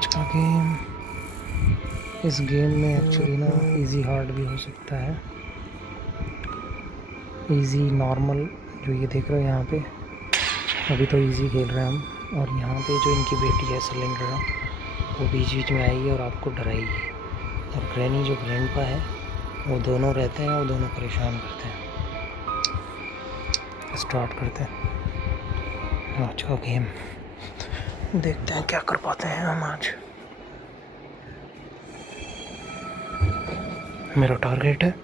आज का गेम, इस गेम में एक्चुअली ना इजी हार्ड भी हो सकता है। इजी नॉर्मल जो ये देख रहे हो यहाँ पे, अभी तो इजी खेल रहे हैं हम। और यहाँ पे जो इनकी बेटी है सिलेंडर, वो बीच बीच में आएगी और आपको डराएगी। और ग्रैनी जो ग्रैंडपा है, वो दोनों रहते हैं और दोनों परेशान करते हैं। स्टार्ट करते हैं आज का गेम, देखते हैं क्या कर पाते हैं हम आज। मेरा टारगेट है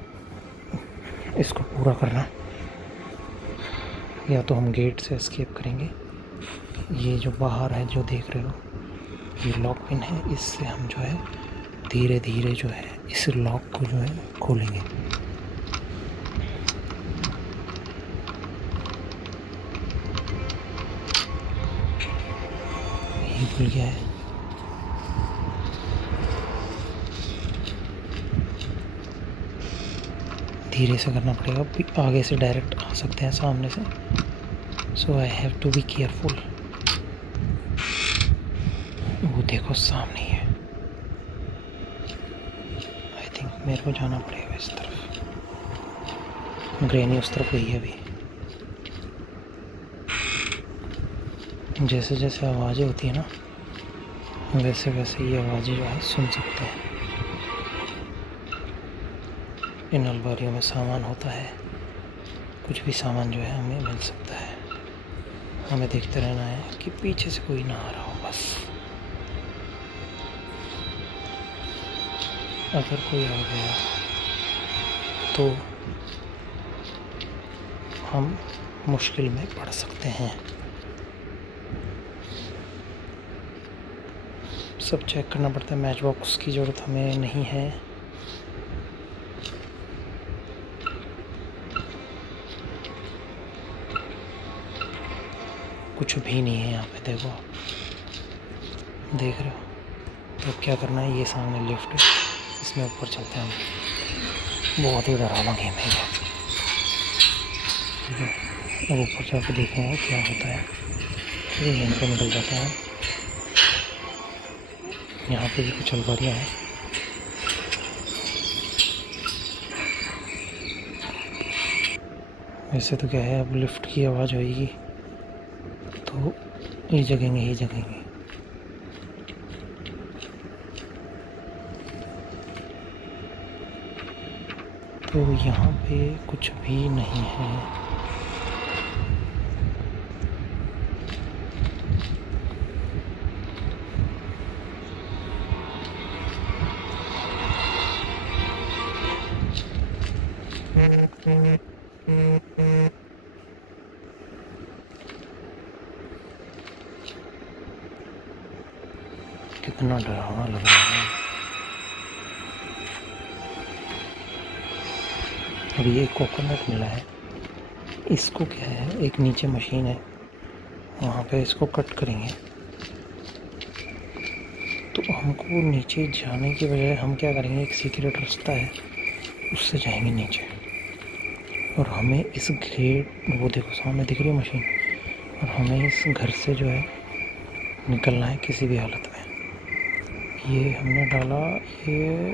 इसको पूरा करना। या तो हम गेट से एस्केप करेंगे, ये जो बाहर है जो देख रहे हो, ये लॉक पिन है, इससे हम जो है धीरे धीरे जो है इस लॉक को जो है खोलेंगे। ये खुल गया है। धीरे से करना पड़ेगा, आगे से डायरेक्ट आ सकते हैं सामने से, so I have to be careful. वो देखो सामने ही है। आई थिंक मेरे को जाना पड़ेगा इस तरफ। ग्रैनी उस तरफ गई है अभी। जैसे जैसे आवाज़ें होती है ना, वैसे वैसे ये आवाज़ें जो है सुन सकते हैं। इन अलमारियों में सामान होता है, कुछ भी सामान जो है हमें मिल सकता है। हमें देखते रहना है कि पीछे से कोई ना आ रहा हो बस। अगर कोई आ गया तो हम मुश्किल में पड़ सकते हैं। सब चेक करना पड़ता है। मैच बॉक्स की ज़रूरत हमें नहीं है। कुछ भी नहीं है यहाँ पे, देखो, देख रहे हो। तो क्या करना है, ये सामने लिफ्ट है, इसमें ऊपर चलते हैं हम। बहुत ही डरावना गेम है ये, ठीक है। अब ऊपर जाकर देखेंगे क्या होता है। फिर यहीं पर निकल जाते हैं। यहाँ पे भी कुछ अलमारियाँ हैं। वैसे तो क्या है, अब लिफ्ट की आवाज़ होएगी तो ये जगेंगे ही जगेंगे। तो यहाँ पे कुछ भी नहीं है। कितना डरावना लग रहा है। अब ये कोकोनट मिला है, इसको क्या है, एक नीचे मशीन है, वहाँ पे इसको कट करेंगे तो हमको नीचे जाने की बजाय हम क्या करेंगे, एक सीक्रेट रास्ता है, उससे जाएंगे नीचे। और हमें इस गेट, वो देखो सामने दिख रही है मशीन, और हमें इस घर से जो है निकलना है किसी भी हालत में। ये हमने डाला, ये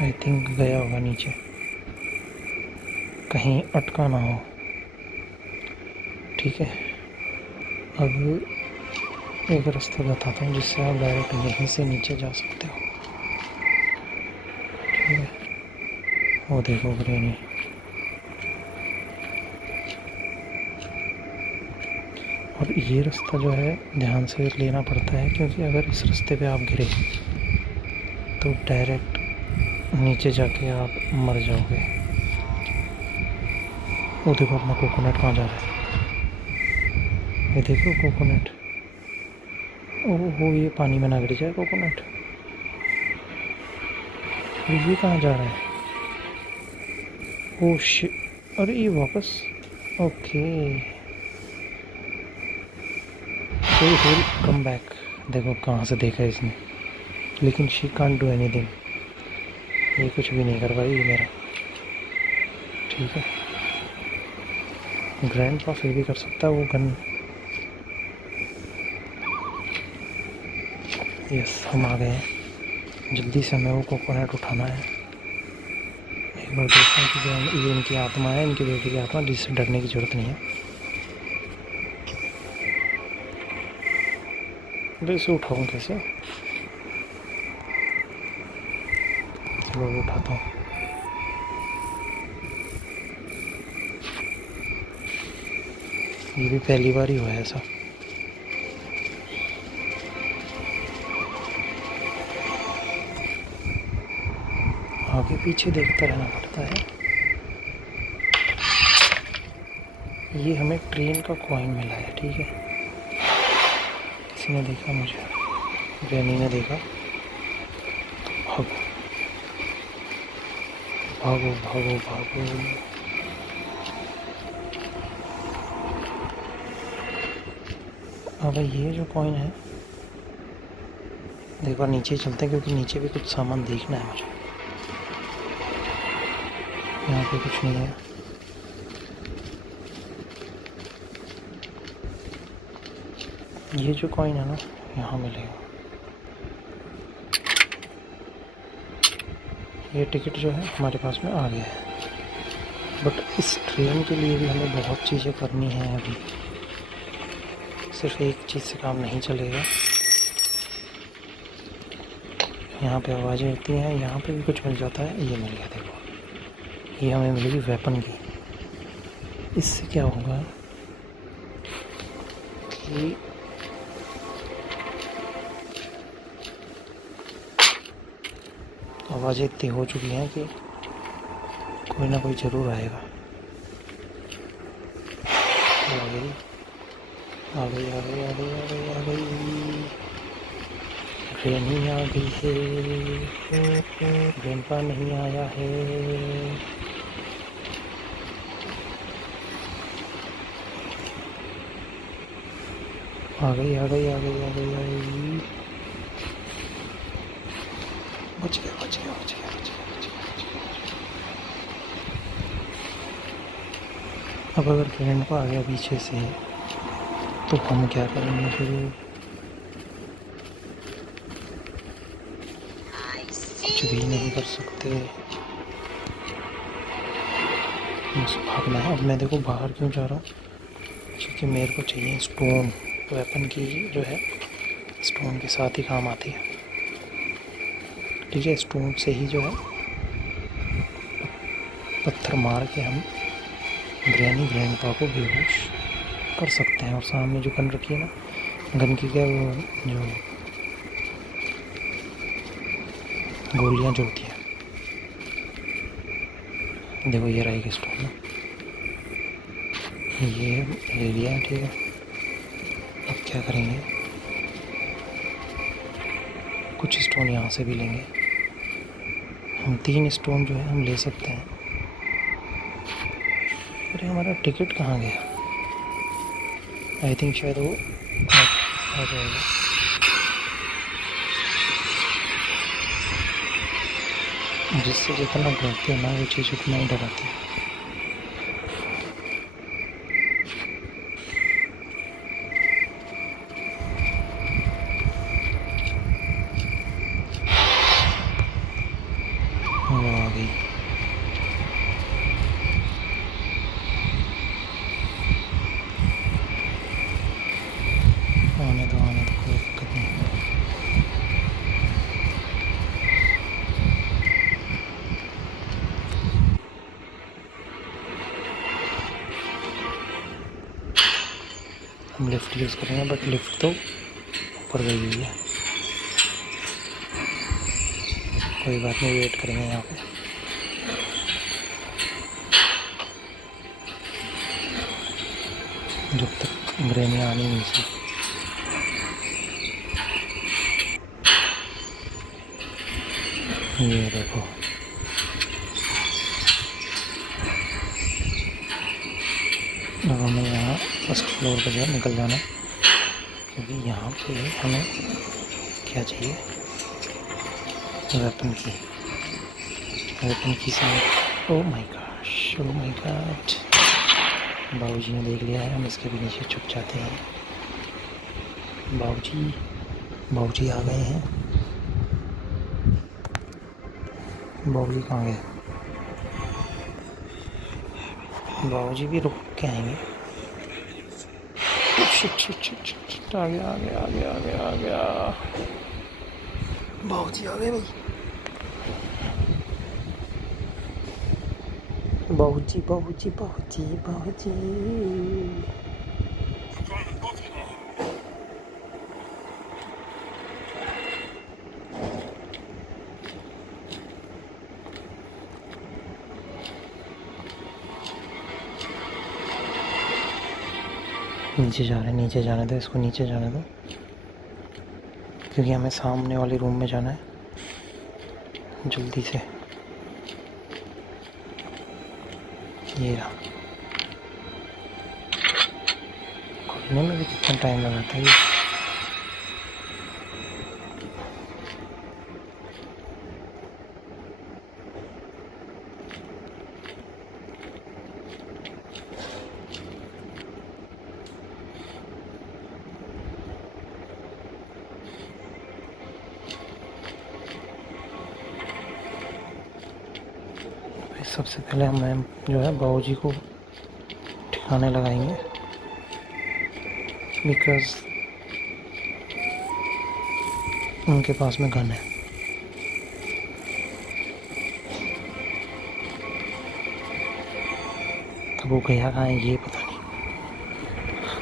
आई थिंक गया होगा नीचे, कहीं अटका ना हो, ठीक है। अब एक रास्ता बताता हूँ जिससे आप डायरेक्ट यहीं से नीचे जा सकते हो, ठीक है। वो देखो ग्रैनी, और ये रास्ता जो है ध्यान से लेना पड़ता है, क्योंकि अगर इस रास्ते पे आप गिरे तो डायरेक्ट नीचे जाके आप मर जाओगे। वो देखो अपना कोकोनट कहाँ जा रहा है, ये देखो कोकोनट। ओहो, ये पानी में ना गिर जाए कोकोनट। ये कहाँ जा रहा है, ओह शिट, अरे ये वापस, okay, so it will come back. देखो कहाँ से देखा इसने, लेकिन शी कांट डू एनीथिंग, ये कुछ भी नहीं कर पाई ये मेरा, ठीक है। ग्रैंडपा फिर भी कर सकता है, वो गन यस, हम आ गए हैं। जल्दी से हमें वो कोकोनट उठाना है। एक बार देखते हैं कि ये इनकी आत्मा है, इनकी बेटी की आत्मा, जिससे डरने की ज़रूरत नहीं है। तो इसे उठाऊँ कैसे? चलो उठाता हूँ। ये भी पहली बार ही हुआ है ऐसा। आगे पीछे देखता रहना पड़ता है। ये हमें ट्रेन का कॉइन मिला है, ठीक है। किसी ने देखा मुझे, ग्रैनी ने देखा। तो भागो भागो भागो भागो। अब ये जो कॉइन है, देखो नीचे चलते हैं क्योंकि नीचे भी कुछ सामान देखना है मुझे। यहाँ पे कुछ नहीं है। ये जो कॉइन है ना, यहाँ मिलेगा। ये टिकट जो है हमारे पास में आ गया है, बट इस ट्रेन के लिए भी हमें बहुत चीज़ें करनी है। अभी सिर्फ एक चीज़ से काम नहीं चलेगा। यहाँ पे आवाज़ें होती हैं, यहाँ पे भी कुछ मिल जाता है। ये मिल गया, देखो, ये हमें मिलेगी वेपन की। इससे क्या होगा कि आवाज़ें इतनी हो चुकी हैं कि कोई ना कोई ज़रूर आएगा। आ गई आ गई आ गई आ गई आ गई आ गई। ट्रेन ही आ गई है, ग्रैंडपा नहीं आया है। आ गई आ गई आ गई आ गई आ गई। बच गया बच गया बच गया बच गया बच गया। अब अगर ग्रैंडपा आ गया पीछे से तो हम क्या करेंगे फिर? कुछ भी नहीं कर सकते, बस भागना है। अब मैं देखो बाहर क्यों जा रहा हूँ, क्योंकि मेरे को चाहिए स्टोन। वेपन की जो है स्टोन के साथ ही काम आती है, ठीक है। स्टोन से ही जो है पत्थर मार के हम ग्रैंडपा को बेहोश कर सकते हैं। और सामने जो गन रखी है ना, गन की क्या, वो जो गोलियां जो होती हैं, देखो ये रहेगी स्टोन, ये ले लिया, ठीक है। अब क्या करेंगे, कुछ स्टोन यहाँ से भी लेंगे। हम 3 स्टोन जो है हम ले सकते हैं। अरे हमारा टिकट कहाँ गया? आई थिंक शायद वो आ जाएगा। जिससे जितना डरते हैं ना, वो चीज़ उतना ही डराती है। वो आ गई। आने दो कोई दिक्कत नहीं। हम लिफ्ट यूज़ करेंगे, बट लिफ्ट तो ऊपर गई हुई है। कोई बात नहीं, वेट करेंगे यहाँ पे। जब तक ग्रैनी आनी नहीं सी। ये देखो, अब हमें यहाँ फर्स्ट फ्लोर पर जो निकल जाना, क्योंकि यहाँ पे हमें क्या चाहिए, वेपन की से। Oh my gosh, oh my God, बाबूजी ने देख लिया है। हम इसके भी नीचे छुप जाते हैं। बाबूजी बाबूजी आ गए हैं। बाबूजी कहाँ गए? बाबूजी भी रुक के आएंगे। शिट शिट शिट शिट, आ गया आ गया आ गया आ गया आ गया। बाबूजी आ गए भाई। बाबूजी बाबूजी बाबूजी बाबूजी। नीचे जा रहे हैं, नीचे जाने दो इसको, नीचे जाने दो, क्योंकि हमें सामने वाले रूम में जाना है जल्दी से। ये रहा। खुलने में भी कितना टाइम लगाता है ये। सबसे पहले हम जो है बाबूजी को ठिकाने लगाएंगे, बिकॉज उनके पास में गन है। अब वो गया कहाँ है ये पता नहीं,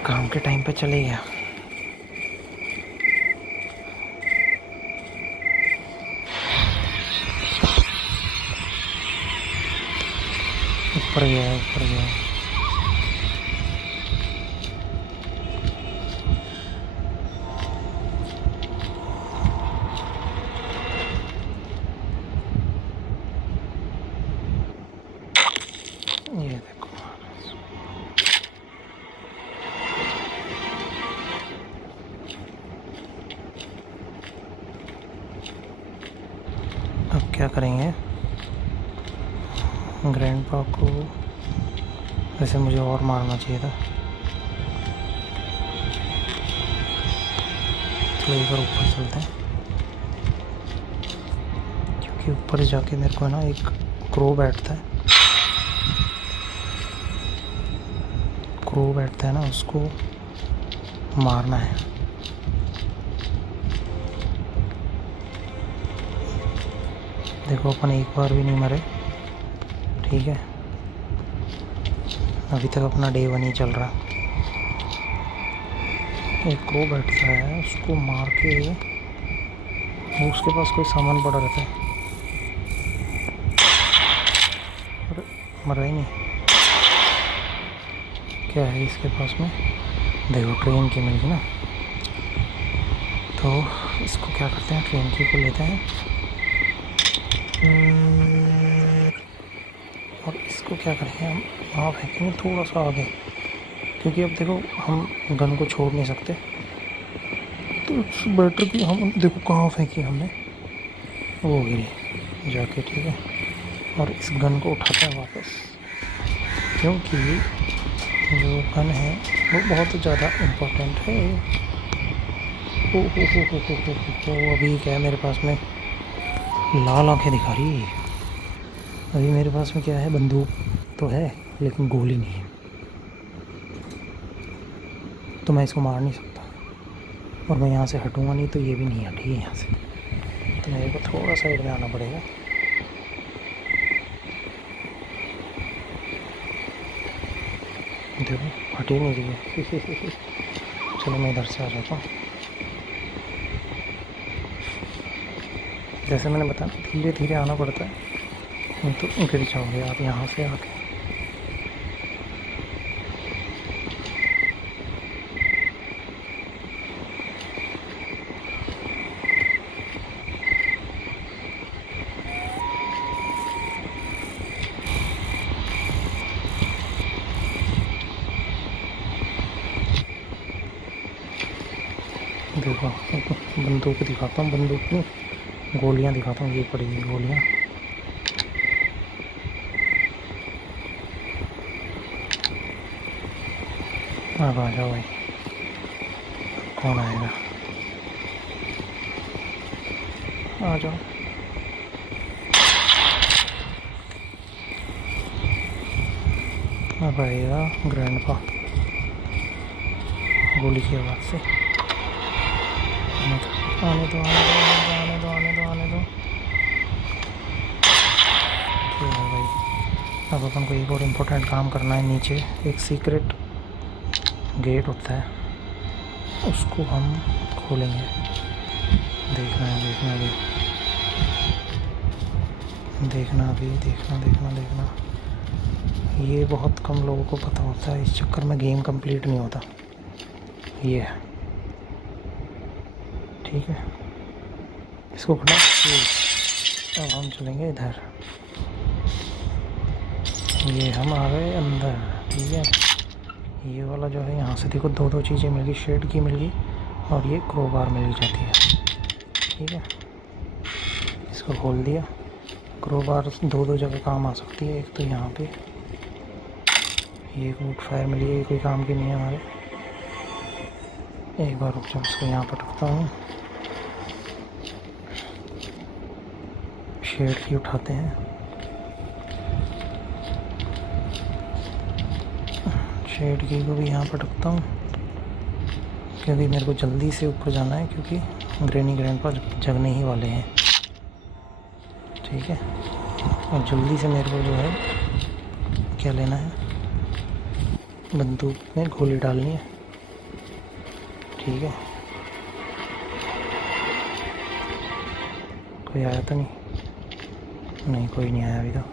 काम के टाइम पे चले गया। ऊपर गया है, ऊपर गया है। ये देखो, अब क्या करेंगे? ग्रैंडपा को वैसे मुझे और मारना चाहिए था, तो एक बार ऊपर चलते हैं, क्योंकि ऊपर जाके मेरे को ना एक क्रो बैठता है ना, उसको मारना है। देखो अपन एक बार भी नहीं मरे, ठीक है। अभी तक अपना डे 1 ही चल रहा। एक क्रो बैठता है, उसको मार के उसके पास कोई सामान पड़ा रहता है। अरे मरा ही नहीं। क्या है इसके पास में? देखो ट्रेन की मिल गई ना, तो इसको क्या करते हैं, ट्रेन की को लेते हैं और इसको क्या करेंगे हम, वहाँ फेंकेंगे थोड़ा सा आगे, क्योंकि अब देखो हम गन को छोड़ नहीं सकते, तो इट्स बेटर कि हम देखो कहाँ फेंकी हमने, वो गिरी जाके, ठीक है। और इस गन को उठाते हैं वापस, क्योंकि जो गन है वो बहुत ज़्यादा इम्पोर्टेंट है। ओ अभी क्या है मेरे पास में, लाल आंखें दिखा रही है। अभी मेरे पास में क्या है, बंदूक तो है लेकिन गोली नहीं है, तो मैं इसको मार नहीं सकता, और मैं यहाँ से हटूँगा नहीं तो ये भी नहीं हटेगी यहाँ से, तो मेरे को थोड़ा साइड में आना पड़ेगा। देखो हट ही नहीं रही है। चलो मैं इधर से आ जाता हूँ। जैसे मैंने बताया धीरे धीरे आना पड़ता है, नहीं तो गिर जाओगे आप यहाँ से आके। देखो बंदूक दिखाता हूँ, बंदूक में गोलियाँ दिखाता हूँ, ये पड़ी हुई गोलियाँ। अब आ जाओ भाई, कौन आएगा? आ जाओ। अब आएगा ग्रैंडपा गोली की आवाज़ से। आने दो आने दो आने दो आने दो आने दो। ठीक है भाई, अब अपन को एक और इम्पोर्टेंट काम करना है। नीचे एक सीक्रेट गेट होता है, उसको हम खोलेंगे। देखना है, देखना भी, देखना भी, देखना देखना देखना। ये बहुत कम लोगों को पता होता है, इस चक्कर में गेम कंप्लीट नहीं होता। ये है, ठीक है, इसको खुला। अब हम चलेंगे इधर। ये हम आ गए अंदर, ठीक है। ये वाला जो है, यहाँ से देखो दो दो चीज़ें मिल गई, शेड की मिल गई और ये क्रोबार मिल जाती है, ठीक है। इसको खोल दिया। क्रोबार दो दो जगह काम आ सकती है। एक तो यहाँ पे ये वुड फायर मिली है, ये कोई काम की नहीं है हमारे। एक बार रुक जाओ, इसको यहाँ पर रखता हूँ। शेड की उठाते हैं, शेड की को भी यहाँ पर रखता हूँ, क्योंकि मेरे को जल्दी से ऊपर जाना है, क्योंकि ग्रैनी ग्रैंडपा जगने ही वाले हैं, ठीक है। और जल्दी से मेरे को जो है क्या लेना है, बंदूक में गोली डालनी है, ठीक है। कोई आया तो नहीं, कोई नहीं आया अभी तक।